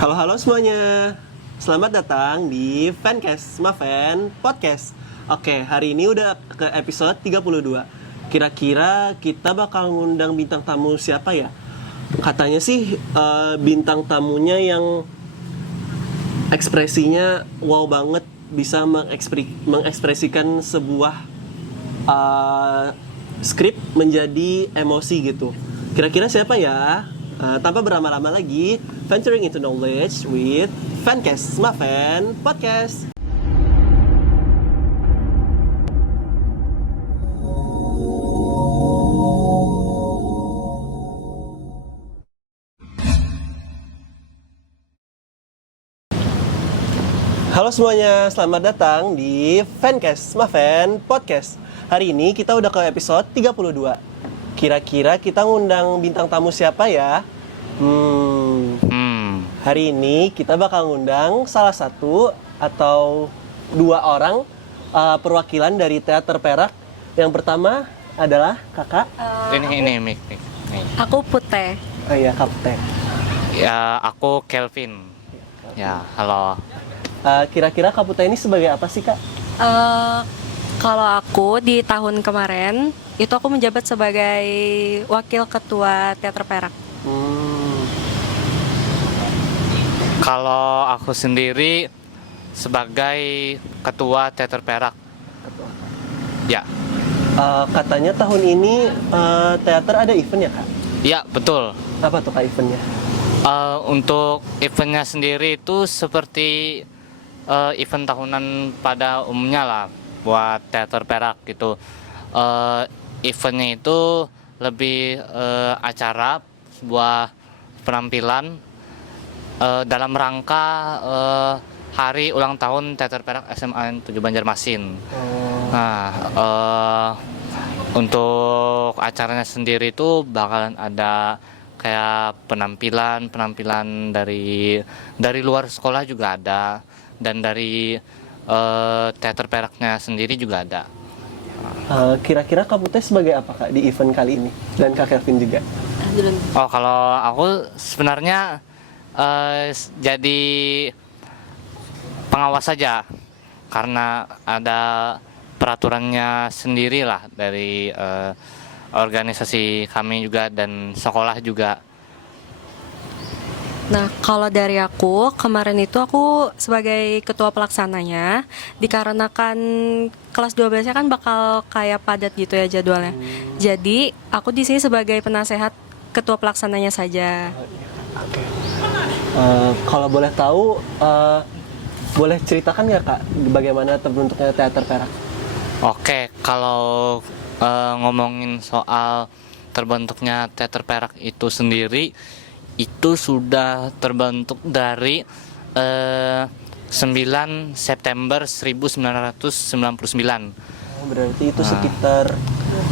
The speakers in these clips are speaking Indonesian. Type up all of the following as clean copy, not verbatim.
Halo semuanya. Selamat datang di Fancast, Mafen Podcast. Oke, hari ini udah ke episode 32. Kira-kira kita bakal ngundang bintang tamu siapa ya? Katanya sih bintang tamunya yang ekspresinya wow banget, bisa mengekspresikan sebuah skrip menjadi emosi gitu. Kira-kira siapa ya? Tanpa berlama-lama lagi, venturing into knowledge with Fancast, Mafen Podcast. Halo semuanya, selamat datang di Fancast, Mafen Podcast. Hari ini kita udah ke episode 32. Kira-kira kita ngundang bintang tamu siapa ya? Hari ini kita bakal ngundang salah satu atau dua orang perwakilan dari Teater Perak. Yang pertama adalah kakak. Ini Mik. Nih. Aku Putih. Oh iya, Kak Teh. Ya, aku Kelvin. Ya, halo. Kira-kira Kak Putih ini sebagai apa sih, Kak? Kalau aku di tahun kemarin itu aku menjabat sebagai wakil ketua Teater Perak. Kalau aku sendiri sebagai ketua Teater Perak. Ya. Katanya tahun ini teater ada event ya, Kak? Ya, betul. Apa tuh Kak eventnya? Untuk eventnya sendiri itu seperti event tahunan pada umumnya lah buat Teater Perak gitu. Eventnya itu lebih acara sebuah penampilan dalam rangka hari ulang tahun Teater Perak SMA 7 Banjarmasin. Nah, untuk acaranya sendiri itu bakalan ada kayak penampilan dari luar sekolah juga ada, dan dari Teater Peraknya sendiri juga ada. Kira-kira Kak Putih sebagai apa Kak di event kali ini? Dan Kak Kevin juga. Oh, kalau aku sebenarnya jadi pengawas saja, karena ada peraturannya sendiri lah dari organisasi kami juga dan sekolah juga. Nah, kalau dari aku, kemarin itu aku sebagai ketua pelaksananya, dikarenakan kelas 12-nya kan bakal kayak padat gitu ya jadwalnya. Jadi, aku di sini sebagai penasehat ketua pelaksananya saja. Oke. Kalau boleh tahu, boleh ceritakan nggak Kak bagaimana terbentuknya Teater Perak? Oke, kalau ngomongin soal terbentuknya Teater Perak itu sendiri, itu sudah terbentuk dari 9 September 1999. Berarti itu sekitar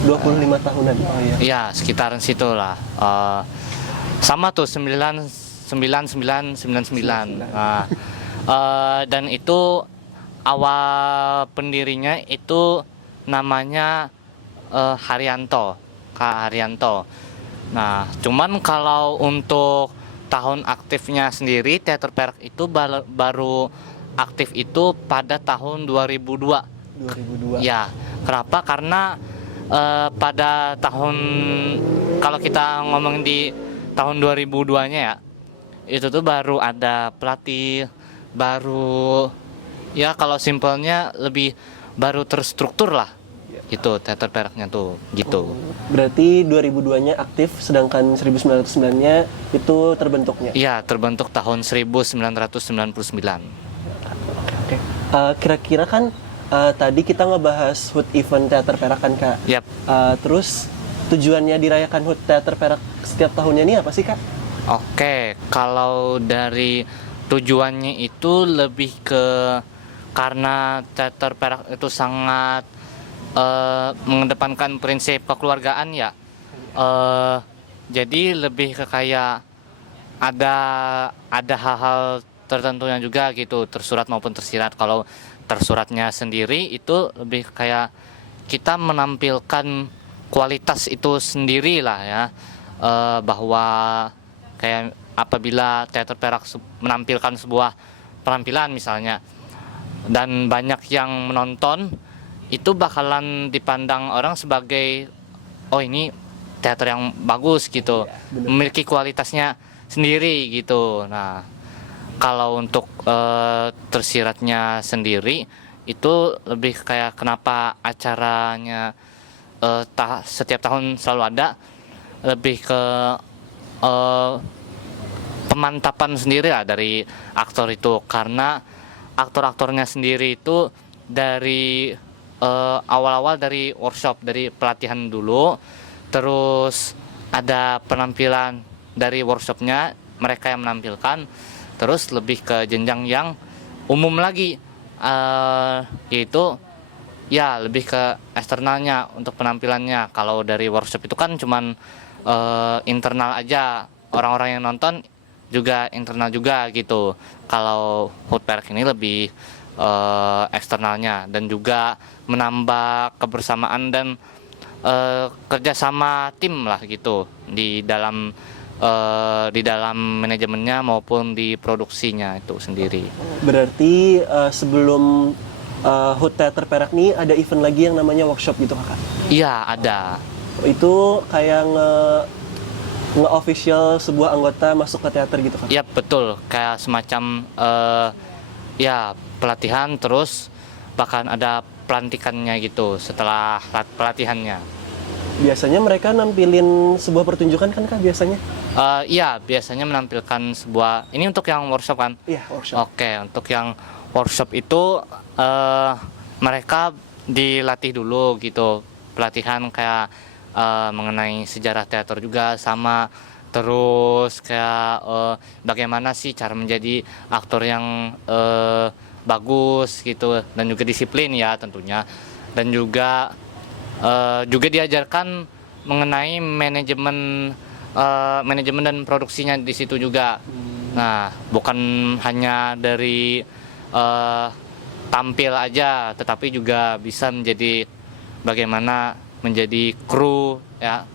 25 tahunan. Oh iya. Ya, sekitaran situ lah. Sama tuh 99. Nah, dan itu awal pendirinya itu namanya Haryanto, Kak Haryanto. Nah, cuman kalau untuk tahun aktifnya sendiri, Teater Perak itu baru aktif itu pada tahun 2002. 2002. Ya, kenapa? Karena pada tahun, kalau kita ngomongin di tahun 2002-nya ya, itu tuh baru ada pelatih, baru ya kalau simpelnya lebih baru terstruktur lah. Gitu, Teater Peraknya tuh, gitu. Berarti 2002-nya aktif, sedangkan 1909-nya itu terbentuknya. Iya, terbentuk tahun 1999. Oke. Kira-kira kan tadi kita ngebahas HUT event Teater Perak kan Kak? Yap. Terus tujuannya dirayakan HUT Teater Perak setiap tahunnya ini apa sih Kak? Oke, kalau dari tujuannya itu lebih ke karena Teater Perak itu sangat mengedepankan prinsip kekeluargaan ya. Jadi lebih ke kayak ada hal-hal tertentunya juga gitu, tersurat maupun tersirat. Kalau tersuratnya sendiri itu lebih kayak kita menampilkan kualitas itu sendiri lah ya, bahwa kayak apabila teater Perak menampilkan sebuah penampilan misalnya dan banyak yang menonton, itu bakalan dipandang orang sebagai oh ini teater yang bagus gitu, bener. memiliki kualitasnya sendiri gitu. Nah, kalau untuk tersiratnya sendiri itu lebih kayak kenapa acaranya setiap tahun selalu ada, lebih ke pemantapan sendiri lah dari aktor itu, karena aktor-aktornya sendiri itu dari awal-awal dari workshop, dari pelatihan dulu, terus ada penampilan dari workshopnya mereka yang menampilkan, terus lebih ke jenjang yang umum lagi, yaitu ya lebih ke eksternalnya untuk penampilannya. Kalau dari workshop itu kan cuman internal aja, orang-orang yang nonton juga internal juga gitu. Kalau Hood Perak ini lebih eksternalnya dan juga menambah kebersamaan dan kerjasama tim lah gitu di dalam manajemennya maupun di produksinya itu sendiri. Berarti sebelum Hood Theater Perak nih ada event lagi yang namanya workshop gitu kakak? Iya, ada. Itu kayak nge-official sebuah anggota masuk ke teater gitu kan? Iya, betul. Kayak semacam ya pelatihan, terus bahkan ada pelantikannya gitu setelah pelatihannya. Biasanya mereka nampilin sebuah pertunjukan kan kak biasanya? Iya, biasanya menampilkan sebuah, ini untuk yang workshop kan? Iya, workshop. Oke, untuk yang workshop itu mereka dilatih dulu gitu, pelatihan kayak mengenai sejarah teater juga, sama terus kayak bagaimana sih cara menjadi aktor yang bagus gitu, dan juga disiplin ya tentunya, dan juga diajarkan mengenai manajemen dan produksinya di situ juga. Nah, bukan hanya dari tampil aja, tetapi juga bisa menjadi bagaimana menjadi kru ya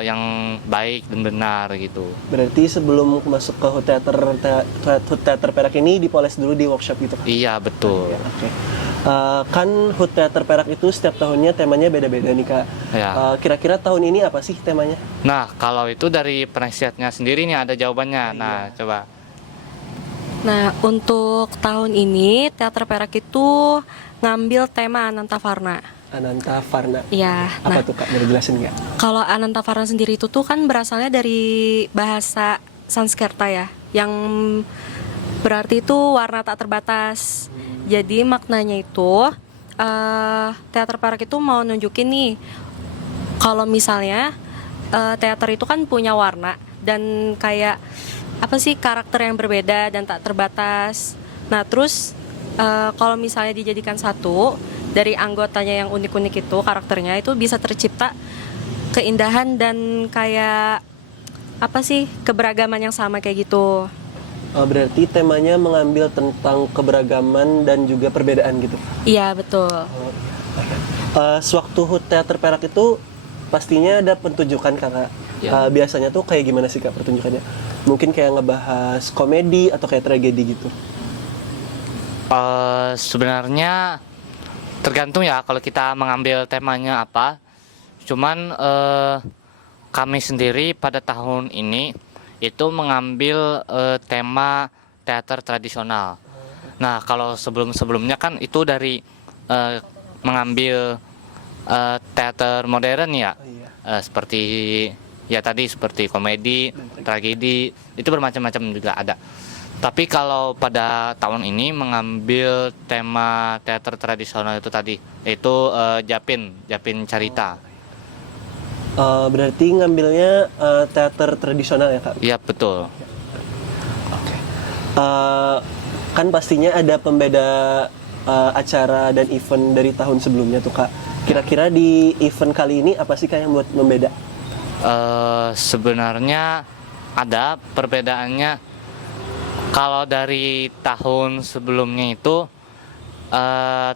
yang baik dan benar gitu. Berarti sebelum masuk ke Hood Theater Perak ini dipoles dulu di workshop gitu kan? Iya, betul. Ya, oke. Kan Hood Theater Perak itu setiap tahunnya temanya beda-beda nih kak. Ya. Kira-kira tahun ini apa sih temanya? Nah, kalau itu dari penasihatnya sendiri nih ada jawabannya. Nah, coba. Nah, untuk tahun ini Teater Perak itu ngambil tema Anantavarna. Anantavarna. Ya, Apa nah tuh kak? Boleh jelasin nggak? kalau Anantavarna sendiri itu tuh kan berasalnya dari bahasa Sanskerta ya, yang berarti itu warna tak terbatas. Jadi maknanya itu Teater Perak itu mau nunjukin nih, kalau misalnya teater itu kan punya warna dan kayak apa sih, karakter yang berbeda dan tak terbatas. Nah terus kalau misalnya dijadikan satu dari anggotanya yang unik-unik itu, karakternya itu bisa tercipta keindahan dan kayak apa sih, keberagaman yang sama kayak gitu. Berarti temanya mengambil tentang keberagaman dan juga perbedaan gitu. Iya betul. Sewaktu Hood Theater Perak itu pastinya ada pertunjukan kakak. Ya. Biasanya tuh kayak gimana sih kak pertunjukannya? Mungkin kayak ngebahas komedi atau kayak tragedi gitu? Sebenarnya tergantung ya kalau kita mengambil temanya apa. Cuman kami sendiri pada tahun ini itu mengambil tema teater tradisional. Nah, kalau sebelum-sebelumnya kan itu dari mengambil teater modern ya. Seperti ya tadi seperti komedi, tragedi, itu bermacam-macam juga ada. Tapi kalau pada tahun ini mengambil tema teater tradisional itu tadi, yaitu Japin Carita. Berarti ngambilnya teater tradisional ya kak? Iya, betul. Kan pastinya ada pembeda acara dan event dari tahun sebelumnya tuh kak. Kira-kira di event kali ini apa sih kak yang buat membeda? Sebenarnya ada perbedaannya. Kalau dari tahun sebelumnya itu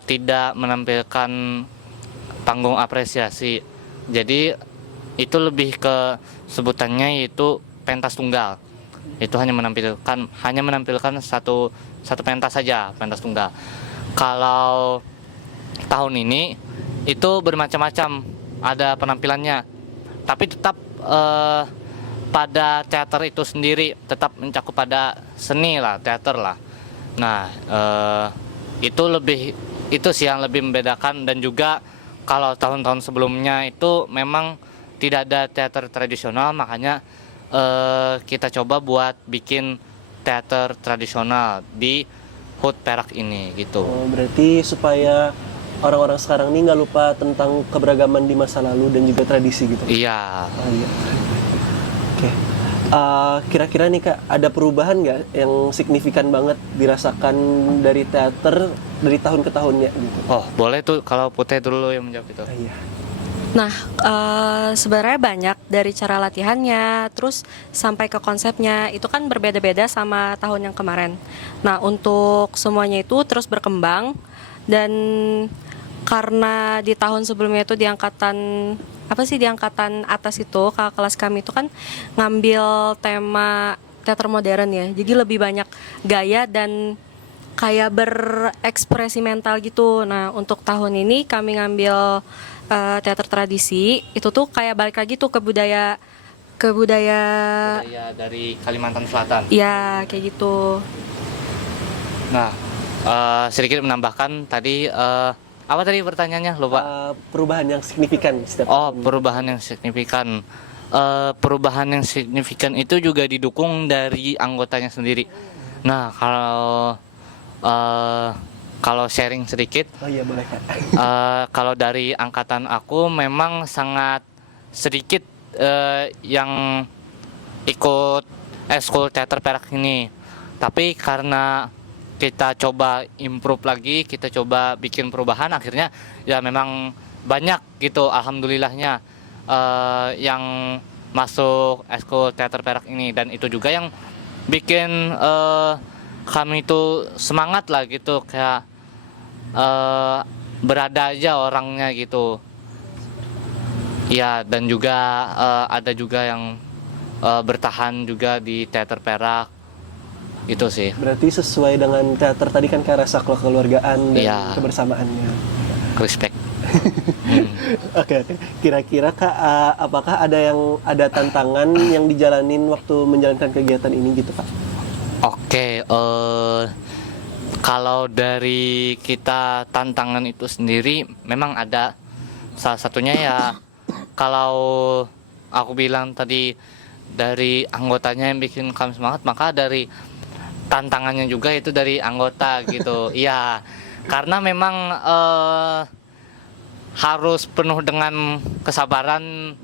tidak menampilkan panggung apresiasi. Jadi itu lebih ke sebutannya yaitu pentas tunggal. itu hanya menampilkan satu pentas saja, pentas tunggal. Kalau tahun ini itu bermacam-macam ada penampilannya, tapi tetap pada teater itu sendiri tetap mencakup pada seni lah, teater lah. Nah, itu sih yang lebih membedakan. Dan juga kalau tahun-tahun sebelumnya itu memang tidak ada teater tradisional, makanya kita coba buat bikin teater tradisional di HUT Perak ini gitu. Oh, berarti supaya orang-orang sekarang ini nggak lupa tentang keberagaman di masa lalu dan juga tradisi gitu. Iya. Oh, iya. Oke. Kira-kira nih Kak, ada perubahan nggak yang signifikan banget dirasakan dari teater dari tahun ke tahunnya gitu? Oh, boleh tuh kalau Putih dulu yang menjawab itu. Iya. Nah, sebenarnya banyak dari cara latihannya, terus sampai ke konsepnya itu kan berbeda-beda sama tahun yang kemarin. Nah, untuk semuanya itu terus berkembang, dan karena di tahun sebelumnya itu di angkatan atas itu kakak kelas kami itu kan ngambil tema teater modern ya, jadi lebih banyak gaya dan kayak berekspresi mental gitu. Nah, untuk tahun ini kami ngambil teater tradisi, itu tuh kayak balik lagi tuh ke budaya Budaya dari Kalimantan Selatan. ya kayak gitu. Nah, sedikit menambahkan tadi apa tadi pertanyaannya, lupa. Perubahan yang signifikan setiap Oh, tahun. perubahan yang signifikan. Perubahan yang signifikan itu juga didukung dari anggotanya sendiri. Nah, kalau sharing sedikit, Oh iya, boleh Kak. kalau dari angkatan aku memang sangat sedikit yang ikut eskul teater Perak ini. Tapi karena kita coba improve lagi, kita coba bikin perubahan, akhirnya ya memang banyak gitu, alhamdulillahnya yang masuk eskul teater Perak ini. Dan itu juga yang bikin kami itu semangat lah gitu, kayak berada aja orangnya gitu ya. Dan juga ada juga yang bertahan juga di teater Perak gitu sih. Berarti sesuai dengan teater tadi kan Kak, rasa kekeluargaan dan Iya. kebersamaannya. Respect. Oke. Kira-kira Kak, apakah ada tantangan yang dijalanin waktu menjalankan kegiatan ini gitu Kak? Oke, kalau dari kita tantangan itu sendiri memang ada. Salah satunya ya kalau aku bilang tadi dari anggotanya yang bikin kami semangat, maka dari tantangannya juga itu dari anggota gitu. Iya, karena memang harus penuh dengan kesabaran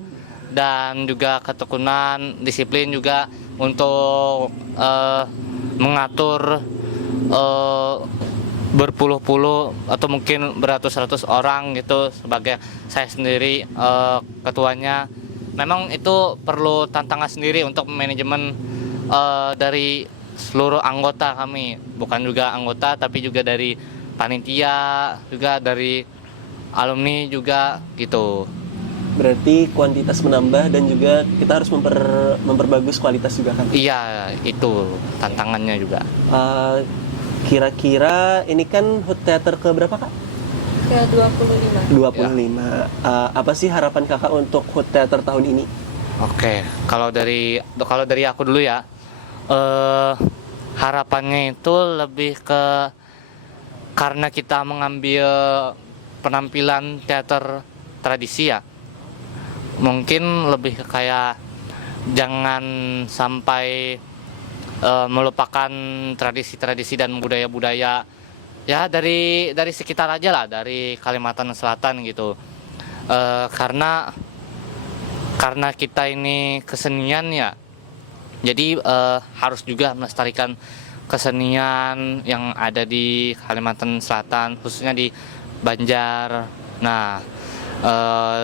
dan juga ketekunan, disiplin juga untuk mengatur berpuluh-puluh atau mungkin beratus-ratus orang gitu. Sebagai saya sendiri ketuanya, memang itu perlu tantangan sendiri untuk manajemen dari seluruh anggota kami, bukan juga anggota tapi juga dari panitia, juga dari alumni juga gitu. Berarti kuantitas menambah dan juga kita harus memperbagus kualitas juga kan? Iya, itu tantangannya juga. Kira-kira ini kan HUT teater ke berapa Kak? Ke 25. 25. Apa sih harapan Kakak untuk HUT teater tahun ini? Oke, kalau dari aku dulu ya, harapannya itu lebih ke, karena kita mengambil penampilan teater tradisi ya, mungkin lebih kayak jangan sampai melupakan tradisi-tradisi dan budaya-budaya ya dari sekitar aja lah, dari Kalimantan Selatan gitu. Karena kita ini kesenian ya, jadi harus juga melestarikan kesenian yang ada di Kalimantan Selatan, khususnya di Banjar. Nah,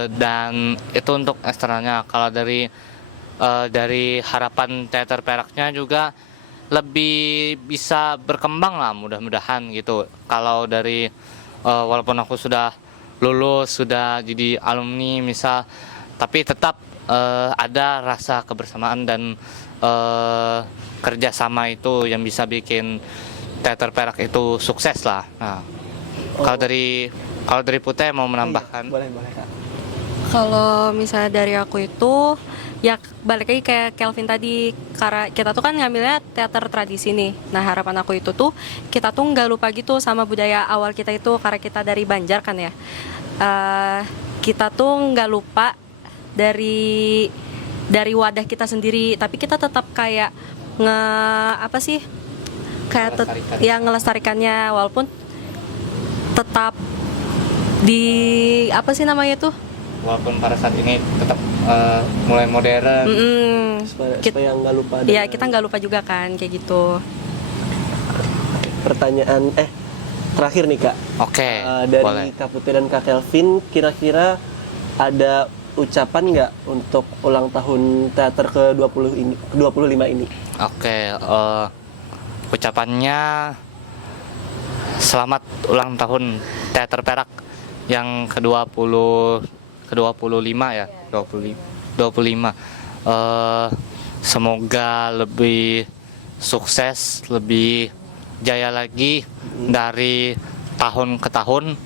dan itu untuk eksternalnya. Kalau dari harapan teater Peraknya juga lebih bisa berkembang lah, mudah-mudahan gitu. Kalau dari walaupun aku sudah lulus, sudah jadi alumni misal, tapi tetap ada rasa kebersamaan dan kerjasama itu yang bisa bikin teater Perak itu sukses lah. Nah, kalau dari Putih mau menambahkan? Boleh Kak. Kalau misalnya dari aku itu ya balik lagi kayak Kelvin tadi, karena kita tuh kan ngambilnya teater tradisi nih. Nah harapan aku itu tuh kita tuh nggak lupa gitu sama budaya awal kita itu, karena kita dari Banjar kan ya. Kita tuh nggak lupa dari wadah kita sendiri, tapi kita tetap kayak ngelestarikannya, walaupun tetap di Walaupun pada saat ini tetap mulai modern. Supaya nggak lupa. Iya, kita nggak lupa juga kan kayak gitu. Pertanyaan terakhir nih Kak. Oke, dari boleh. Kak Putih dan Kak Kelvin, kira-kira ada ucapan nggak untuk ulang tahun teater ke-25 ini? Oke, ucapannya selamat ulang tahun Teater Perak yang ke-25 ya, 25. Semoga lebih sukses, lebih jaya lagi dari tahun ke tahun.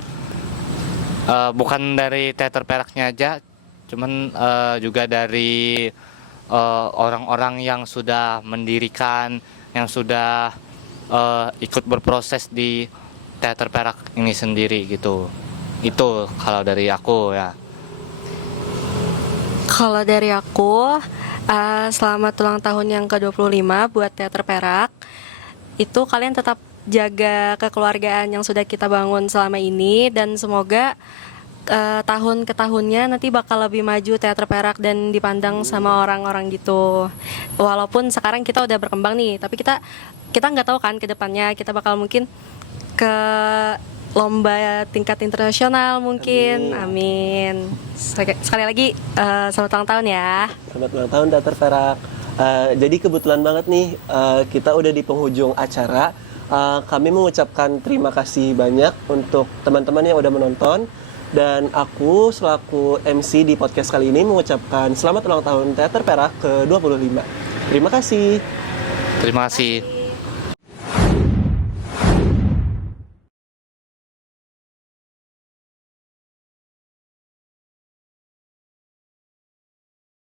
Bukan dari Teater Peraknya aja, cuman juga dari orang-orang yang sudah mendirikan, yang sudah ikut berproses di Teater Perak ini sendiri gitu. Itu kalau dari aku ya. Kalau dari aku, selamat ulang tahun yang ke-25 buat Teater Perak. Itu kalian tetap jaga kekeluargaan yang sudah kita bangun selama ini, dan semoga tahun ke tahunnya nanti bakal lebih maju Teater Perak dan dipandang sama orang-orang gitu. Walaupun sekarang kita udah berkembang nih, tapi kita nggak tahu kan ke depannya kita bakal mungkin ke lomba tingkat internasional mungkin. Amin. Sekali lagi selamat ulang tahun ya. Selamat ulang tahun Teater Perak. Jadi kebetulan banget nih kita udah di penghujung acara. Kami mengucapkan terima kasih banyak untuk teman-teman yang udah menonton, dan aku selaku MC di podcast kali ini mengucapkan selamat ulang tahun Teater Perak ke-25. Terima kasih. Terima kasih.